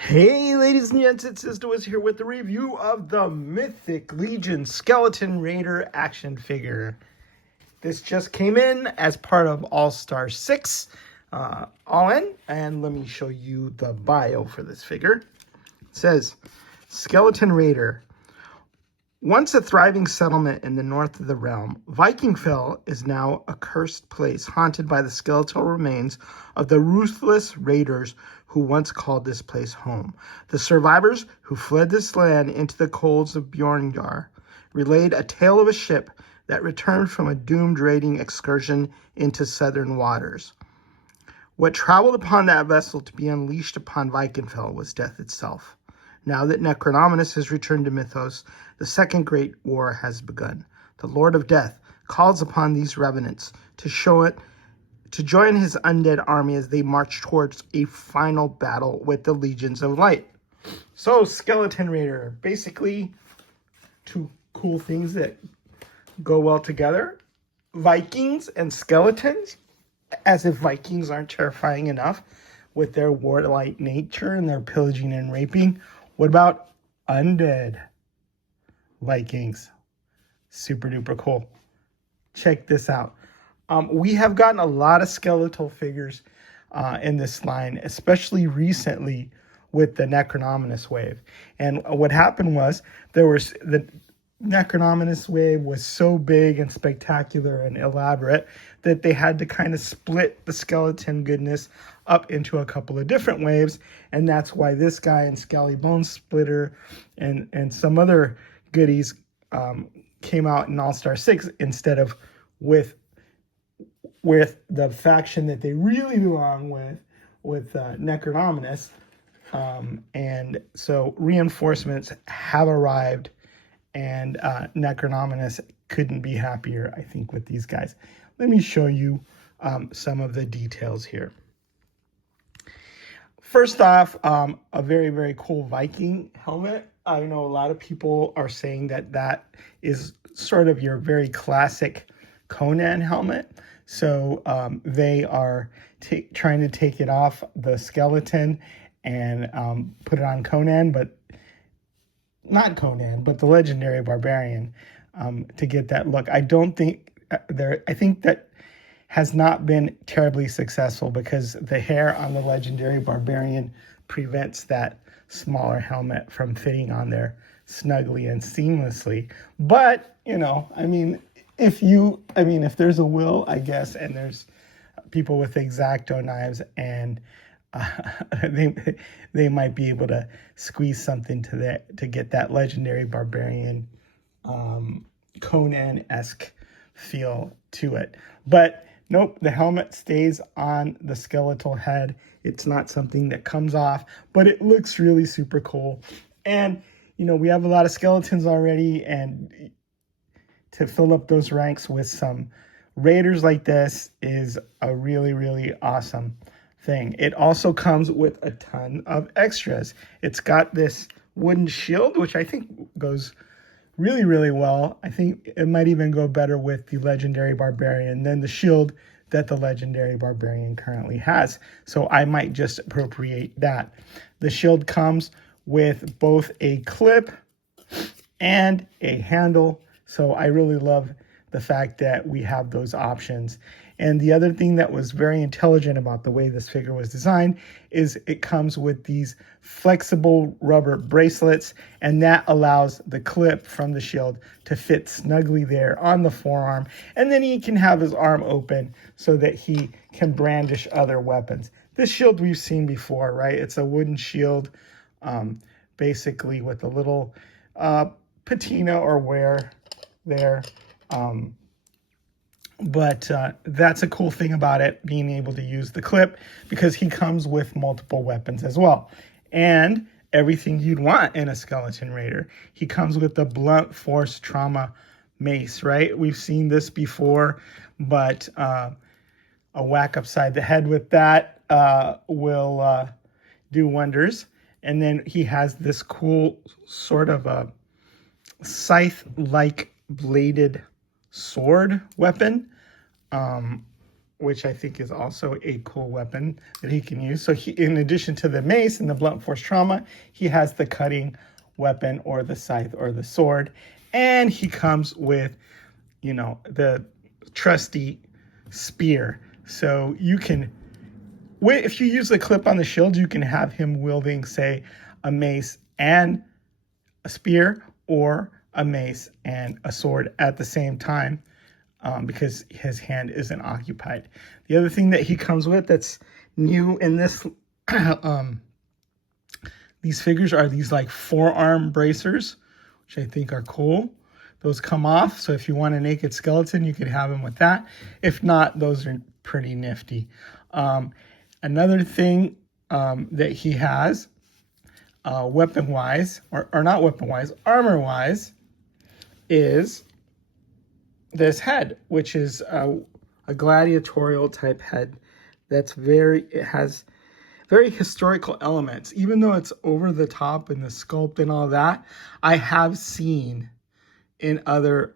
Hey, ladies and gents, it's Sister was here with the review of the Mythic Legion Skeleton Raider action figure. This just came in as part of All-Star 6 All In, and let me show you the bio for this figure. It says, Skeleton Raider. Once a thriving settlement in the north of the realm, Vikingfell is now a cursed place haunted by the skeletal remains of the ruthless raiders who once called this place home. The survivors who fled this land into the colds of Bjornjar relayed a tale of a ship that returned from a doomed raiding excursion into southern waters. What traveled upon that vessel to be unleashed upon Vikingfell was death itself. Now that Necronominus has returned to Mythos, the second great war has begun. The Lord of Death calls upon these revenants to join his undead army as they march towards a final battle with the Legions of Light. So, Skeleton Raider, basically two cool things that go well together. Vikings and skeletons, as if Vikings aren't terrifying enough with their warlike nature and their pillaging and raping. What about undead Vikings? Super duper cool. Check this out. We have gotten a lot of skeletal figures in this line, especially recently with the Necronominus wave. And what happened was the Necronominus wave was so big and spectacular and elaborate that they had to kind of split the skeleton goodness up into a couple of different waves, and that's why this guy and Skelly Bone Splitter and some other goodies came out in All-Star 6 instead of with the faction that they really belong with Necronominus. And so reinforcements have arrived, and Necronominus couldn't be happier, I think, with these guys. Let me show you some of the details here. First off, a very, very cool Viking helmet. I know a lot of people are saying that is sort of your very classic Conan helmet. So they are trying to take it off the skeleton and put it on Conan, but not Conan, but the legendary barbarian to get that look. I think that has not been terribly successful because the hair on the legendary barbarian prevents that smaller helmet from fitting on there snugly and seamlessly. But, if there's a will, I guess, and there's people with X-Acto knives, and they might be able to squeeze something to get that legendary barbarian Conan-esque feel to it. But nope, the helmet stays on the skeletal head. It's not something that comes off, but it looks really super cool. And, we have a lot of skeletons already, and to fill up those ranks with some raiders like this is a really, really awesome thing. It also comes with a ton of extras. It's got this wooden shield, which I think goes really, really well. I think it might even go better with the legendary barbarian than the shield that the legendary barbarian currently has. So I might just appropriate that. The shield comes with both a clip and a handle. So I really love the fact that we have those options. And the other thing that was very intelligent about the way this figure was designed is it comes with these flexible rubber bracelets, and that allows the clip from the shield to fit snugly there on the forearm. And then he can have his arm open so that he can brandish other weapons. This shield we've seen before, right? It's a wooden shield, basically with a little patina or wear there. But that's a cool thing about it, being able to use the clip, because he comes with multiple weapons as well. And everything you'd want in a skeleton raider. He comes with the blunt force trauma mace, right? We've seen this before, but a whack upside the head with that will do wonders. And then he has this cool sort of a scythe-like bladed sword weapon which I think is also a cool weapon that he can use. So he, in addition to the mace and the blunt force trauma, he has the cutting weapon or the scythe or the sword. And he comes with, you know, the trusty spear. So you can, if you use the clip on the shield, you can have him wielding, say, a mace and a spear, or a mace and a sword at the same time, because his hand isn't occupied. The other thing that he comes with that's new in this, these figures are these like forearm bracers, which I think are cool. Those come off, so if you want a naked skeleton, you could have him with that. If not, those are pretty nifty. Another thing that he has, weapon-wise, or not weapon-wise, armor-wise, is this head, which is a gladiatorial type head that's it has very historical elements. Even though it's over the top and the sculpt and all that, I have seen in other,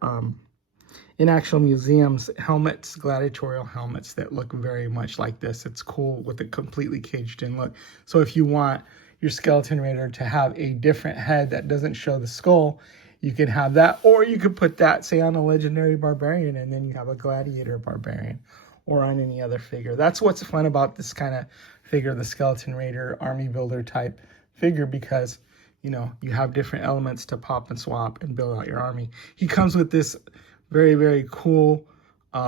in actual museums, helmets, gladiatorial helmets that look very much like this. It's cool with a completely caged in look. So if you want your skeleton raider to have a different head that doesn't show the skull, you can have that, or you could put that, say, on a legendary barbarian, and then you have a gladiator barbarian, or on any other figure. That's what's fun about this kind of figure, the skeleton raider, army builder type figure, because, you know, you have different elements to pop and swap and build out your army. He comes with this very, very cool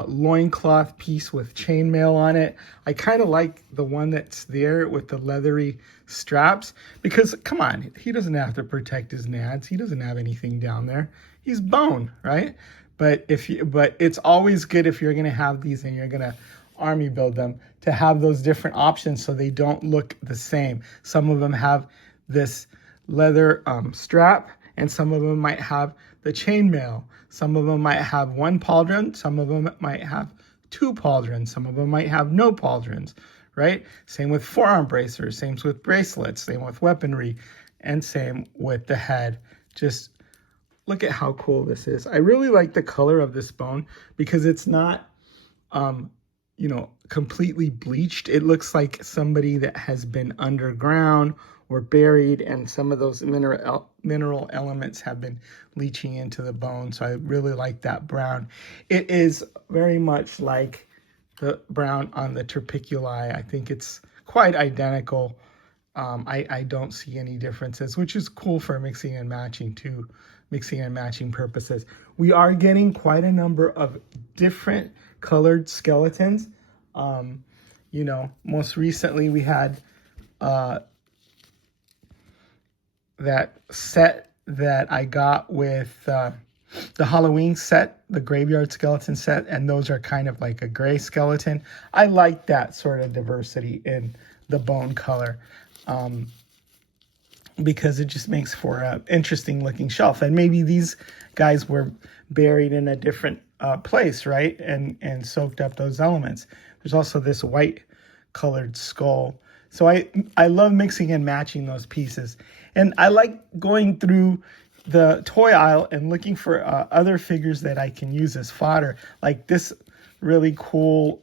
loincloth piece with chainmail on it. I kind of like the one that's there with the leathery straps, because come on, he doesn't have to protect his nads. He doesn't have anything down there. He's bone, right? But it's always good if you're going to have these and you're going to army build them, to have those different options so they don't look the same. Some of them have this leather strap, and some of them might have the chainmail. Some of them might have one pauldron. Some of them might have two pauldrons. Some of them might have no pauldrons, right? Same with forearm bracers, same with bracelets, same with weaponry, and same with the head. Just look at how cool this is. I really like the color of this bone because it's not, you know, completely bleached. It looks like somebody that has been underground or buried, and some of those mineral elements have been leaching into the bone. So I really like that brown. It is very much like the brown on the Terpiculi. I think it's quite identical. I don't see any differences, which is cool for mixing and matching too, mixing and matching purposes. We are getting quite a number of different colored skeletons. You know, most recently we had that set that I got with the Halloween set, the graveyard skeleton set, and those are kind of like a gray skeleton. I like that sort of diversity in the bone color, because it just makes for an interesting looking shelf. And maybe these guys were buried in a different place, right? And soaked up those elements. There's also this white colored skull. So I love mixing and matching those pieces. And I like going through the toy aisle and looking for other figures that I can use as fodder. Like this really cool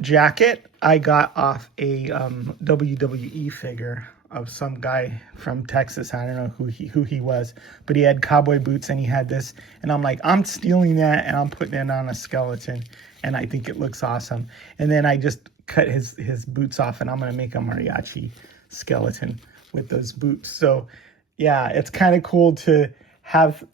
jacket I got off a WWE figure of some guy from Texas. I don't know who he was, but he had cowboy boots and he had this. And I'm like, I'm stealing that and I'm putting it on a skeleton. And I think it looks awesome. And then I just cut his boots off, and I'm going to make a mariachi skeleton with those boots. So yeah, it's kind of cool to have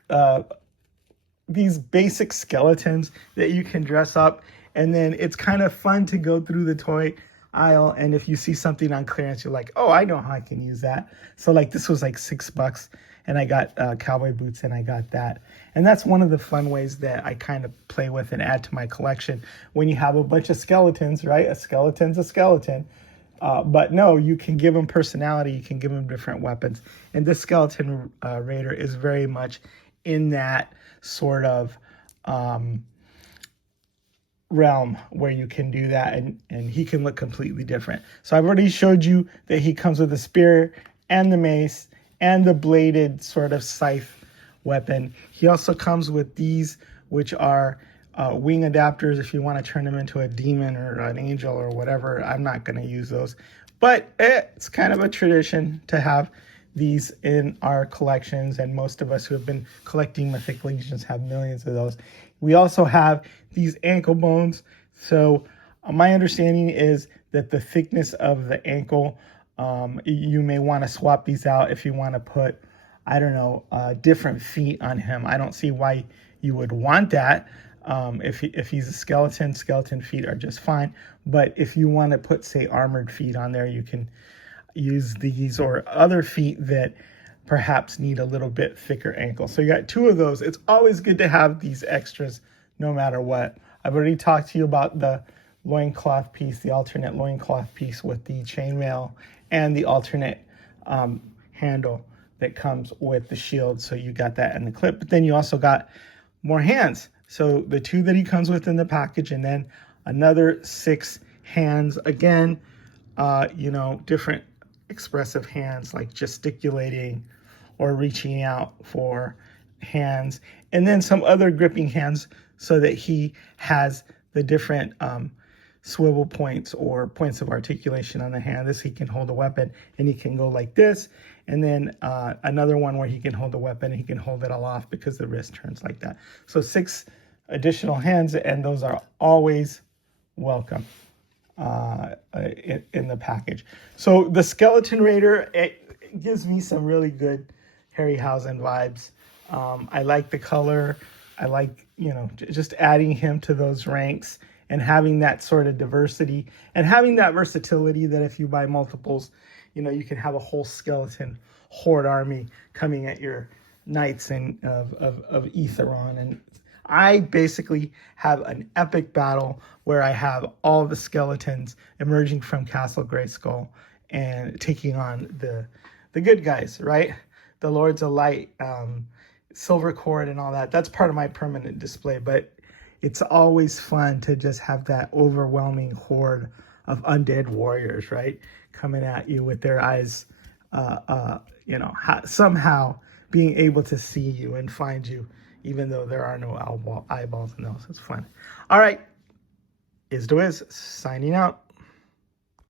these basic skeletons that you can dress up. And then it's kind of fun to go through the toy aisle, and if you see something on clearance, you're like, oh, I know how I can use that. So like this was like $6, and I got cowboy boots, and I got that. And that's one of the fun ways that I kind of play with and add to my collection. When you have a bunch of skeletons, right? A skeleton's a skeleton. But no, you can give them personality. You can give them different weapons. And this skeleton raider is very much in that sort of realm where you can do that, and he can look completely different. So I've already showed you that he comes with a spear and the mace and the bladed sort of scythe weapon. He also comes with these, which are wing adapters if you want to turn him into a demon or an angel or whatever. I'm not going to use those. But it's kind of a tradition to have these in our collections, and most of us who have been collecting Mythic Legions have millions of those. We also have these ankle bones. So my understanding is that the thickness of the ankle, you may want to swap these out if you want to put, I don't know, different feet on him. I don't see why you would want that. If he's a skeleton feet are just fine. But if you want to put, say, armored feet on there, you can use these or other feet that perhaps need a little bit thicker ankle. So you got two of those. It's always good to have these extras no matter what. I've already talked to you about the loincloth piece, the alternate loincloth piece with the chainmail and the alternate handle that comes with the shield. So you got that in the clip, but then you also got more hands. So the two that he comes with in the package, and then another 6 hands. Again, different expressive hands like gesticulating or reaching out for hands, and then some other gripping hands so that he has the different swivel points or points of articulation on the hand. This, he can hold a weapon and he can go like this, and then another one where he can hold the weapon and he can hold it aloft because the wrist turns like that. So 6 additional hands, and those are always welcome in the package. So the Skeleton Raider, it gives me some really good Harryhausen vibes. I like the color. I like, just adding him to those ranks and having that sort of diversity and having that versatility that if you buy multiples, you can have a whole skeleton horde army coming at your knights of Etheron. And I basically have an epic battle where I have all the skeletons emerging from Castle Grayskull and taking on the good guys, right? The Lords of Light, Silver Cord and all that. That's part of my permanent display, but it's always fun to just have that overwhelming horde of undead warriors, right? Coming at you with their eyes, somehow being able to see you and find you, even though there are no eyeballs in those. It's fun. All right. Is signing out.